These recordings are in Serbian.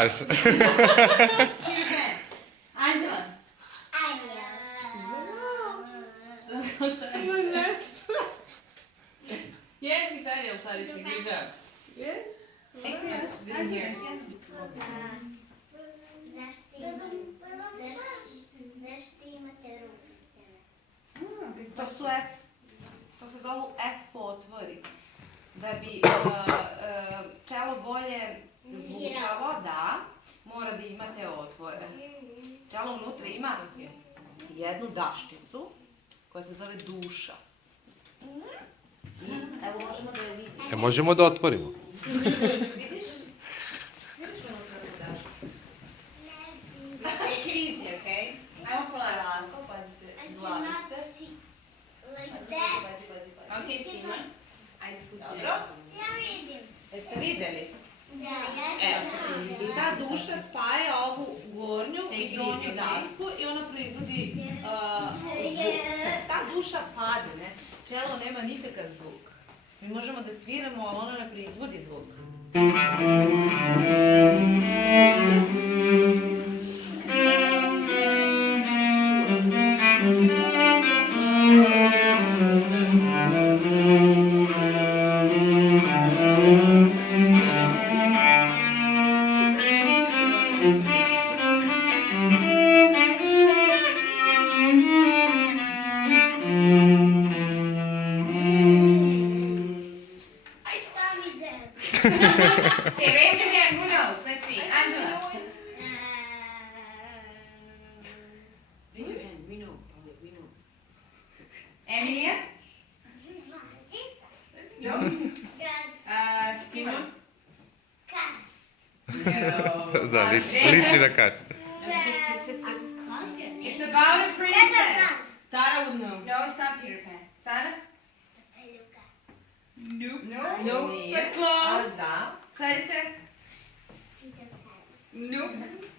Cars. Angela. Yes, it's Ariel, sorry, good job. Yes? Didn't hear. Zašto imate rukice? To se zovu F otvori. Da bi čelo bolje zvučalo, da, mora da imate otvore. Čelo unutra ima jednu daščicu koja se zove duša. I evo možemo da je vidimo. Možemo da otvorimo. Vidiš? Vidiš unutra tu daščicu? Take it easy, okay? Ajmo polako, Pazite, I cannot glavice. see like that. Pazi. Okay, Simon. Ajde, pusti. Dobro. Ja vidim. Jeste videli? Da, ja Evo. sam I ta duša spaja ovu gornju Take i it donju easy, okay? dasku i ona proizvodi zvuk. Kad ta duša padne, čelo nema nikakav zvuk. Mi možemo da sviramo, ali ona ne proizvodi zvuk. tam idem. Okay, raise your hand. Who knows? Let's see. Angela. Raise your hand, we know, we know. Emilia? No? Kas. Simon? Kas. No. Da, liči na kac. It's about a princess. Tara would know. No, it's not Peter Pan. Sana? Luka. Nope. No. No. But close. Da. Clarice? Peter Pan. Nope.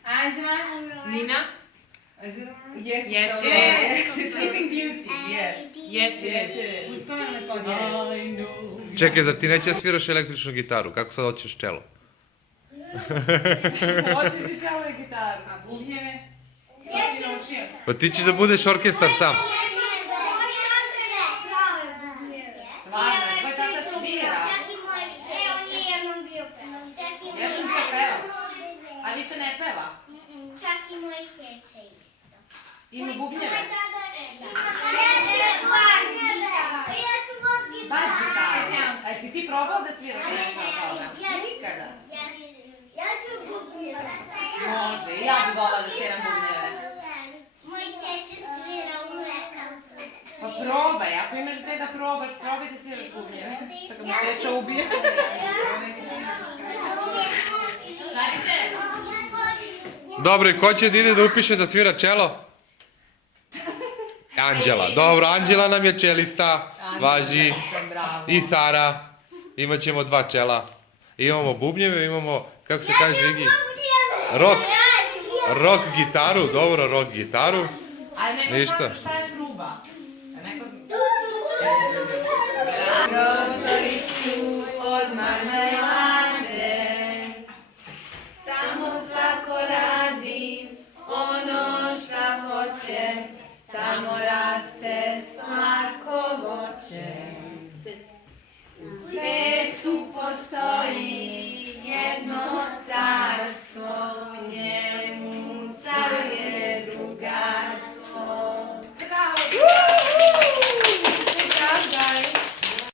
Angela? Nina? Is it? Yes. Yes, it's it Yes. It's Sleeping Beauty. Yeah. Yes, Yes, it is. Who's going on the podcast? Čekaj, zar ti neće da sviraš električnu gitaru? Kako sad hoćeš čelo? Hoćeš i čelo i gitaru. A bubnjeve? To si naučio. Pa ti ćeš da budeš orkestar sam. Stvarno, tvoj tata svira. Ja sam to peva. A više ne peva? Čak i moj teča isto. Ima bubnjeve? Bas Bas gitara. gitara. A jesi ti probao da sviraš nešto od toga? Nikada. Ja ću bubnjeve. Može, i ja bi volila da sviram bubnjeve. Moj teča svira uvek kad sam. Pa probaj, ako imaš gde da probaš, probaj da sviraš bubnjeve. Sad kad me teča ubije. Dobro, i ko će da ide da upiše da svira čelo? Anđela. Dobro, Anđela nam je čelista. Važi. Bravo. I Sara. Imaćemo 2 čela. Imamo bubnjeve, imamo, kako se kaže, Igi? Rock gitaru, dobro, rock gitaru. Ali neko Ništa. zna šta je truba. A neko zna... Prozori su od marmelade, tamo svako radi ono šta hoće, tamo raste slatko voće. U